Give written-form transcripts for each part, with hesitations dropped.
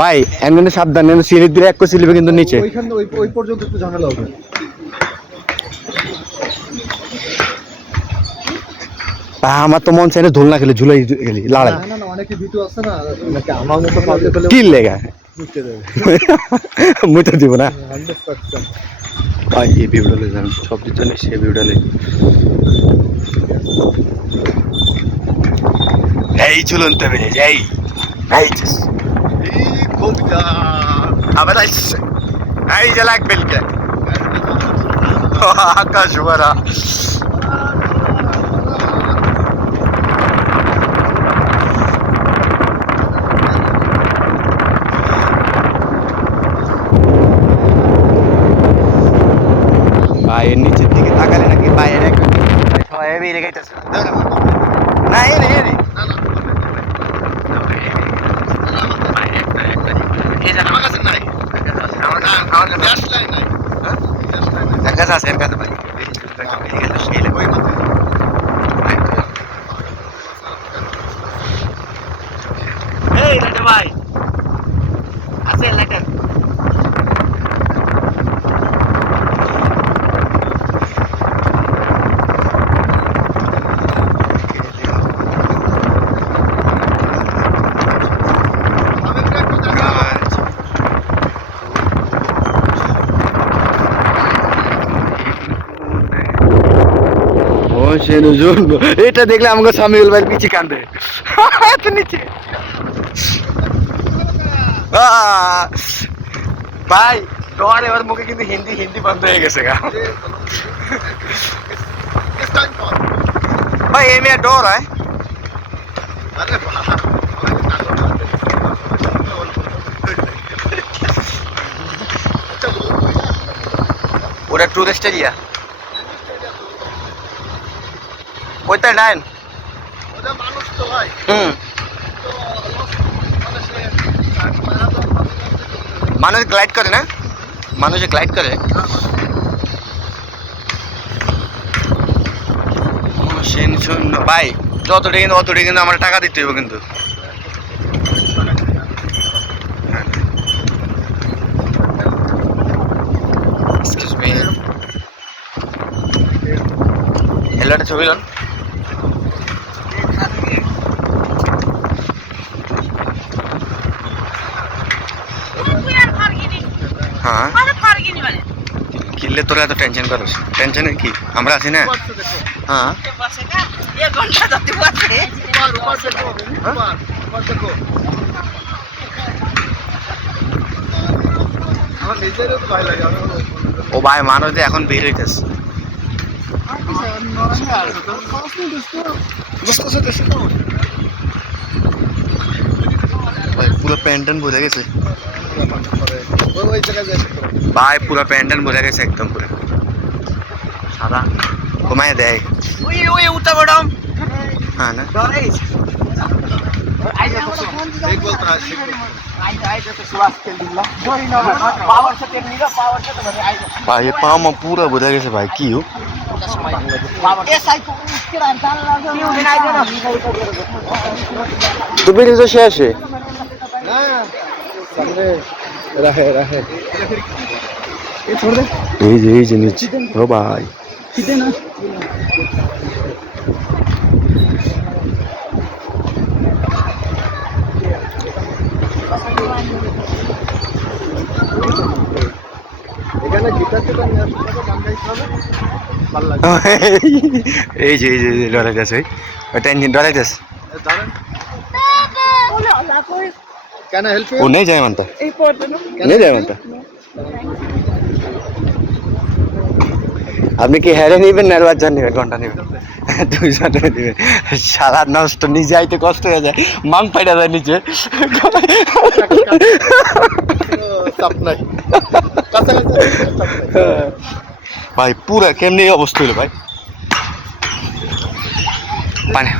ভাই এমনি সাবধান, সিঁড়ি দিয়ে এক করে কিন্তু নিচে ওইখানে ওই পর্যন্ত একটু ঝামেলা হবে। আমার তো মন চাই না ধুল না খেলে ঝুলাই গেলি লড়াই। না না অনেকে ভিডিও আছে না, নাকি আমার মতো পাবলিক হলে কি লেগা বুঝতে দেবে। মুই তো দিব না 100%। ভাই এই ভিডিওলে যান সব দিতে নেই সে ভিডিওলে এই ঝুলন্ত বেড়ে যাই এই কবিতা আবার এই যে লাগবে আকাশ ভরা পায়ের নিচের দিকে তাকালে নাকি পায়ের একটা সবাই বেরিয়ে গেছে না এনে এনে ভাই আছে এলাকা এটা দেখলে আমাকে সামিউল ভাই পিছিয়ে কান্দে নিচে ভাই ডর এবার মুখে কিন্তু হিন্দি হিন্দি বন্ধ হয়ে গেছে গা ভাই এই মেয়ে ডর হয় ওটা টুরিস্ট এরিয়া ওইটা ডাইন মানুষ তো ভাই মানুষ গ্লাইড করে না, মানুষে গ্লাইড করে ভাই যতটা কিন্তু অতটা কিন্তু আমার টাকা দিতে হবে কিন্তু একটা ছবি লন हाँ किल्ले तो तो टेंशन करो टेंशन है की हमरा आसी ना हाँ ओ भाई मानो जे এখন বের হইতাছে ভাই পুরো প্যান্টন বোঝা গেছে ভাই পুরো প্যান্টন বোঝা গেছে একদম পুরো সাদা ঘুমায় দেয় ওই ওই উঠা বড়ম হ্যাঁ না भाई पाँव में पूरा बुझा गया भाई की हो तो मेरे तो शेष है रहे रहे ये छोड़ दे ये नीचे ओ भाई सीधे ना এখানে গিটার তো গান গাইতে হবে ভালো লাগে এই যে ডরাইতেছে টেনশন ডরাইতেছে कैन आई हेल्प यू वो नहीं जाए मानता नहीं जाए मानता আপনি কি হেরে নেবেন না বাচ্চা নেবেন কোনটা নেবেন দুইজন নেবেন সারা নষ্ট নিজে আইতে কষ্ট হয়ে যায় মাং ফাইটা যায় নিচে চাপ নাই ভাই পুরা কেমনি অবস্থা হলো ভাই পানি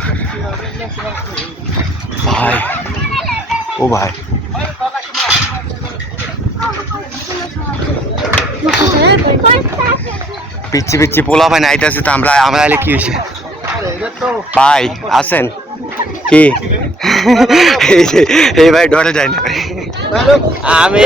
ভাই ও ভাই পিচ্ছি পিচ্ছি পোলা ভাই নাইতেছে তো আমরা আইলে কি হয়েছে ভাই আসেন কি এই যে এই ভাই ডরে যায় না দাঁড়াও। আমি